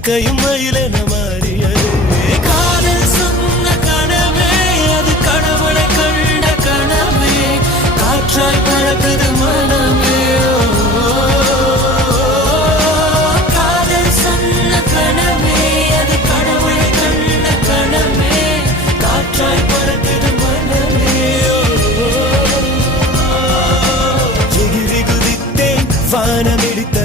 இறக்கையும் மயிலென மாறியது. காதல் சொன்ன கனவே அது கடவுளை கண்ட கனவே, காற்றாய் பறக்குது மனமே. காதல் சொன்ன கனவே அது கடவுளை கண்ட கனவே, காற்றாய் பறக்குது மனமே. எகிரி குதித்தேன் வானமிடித்த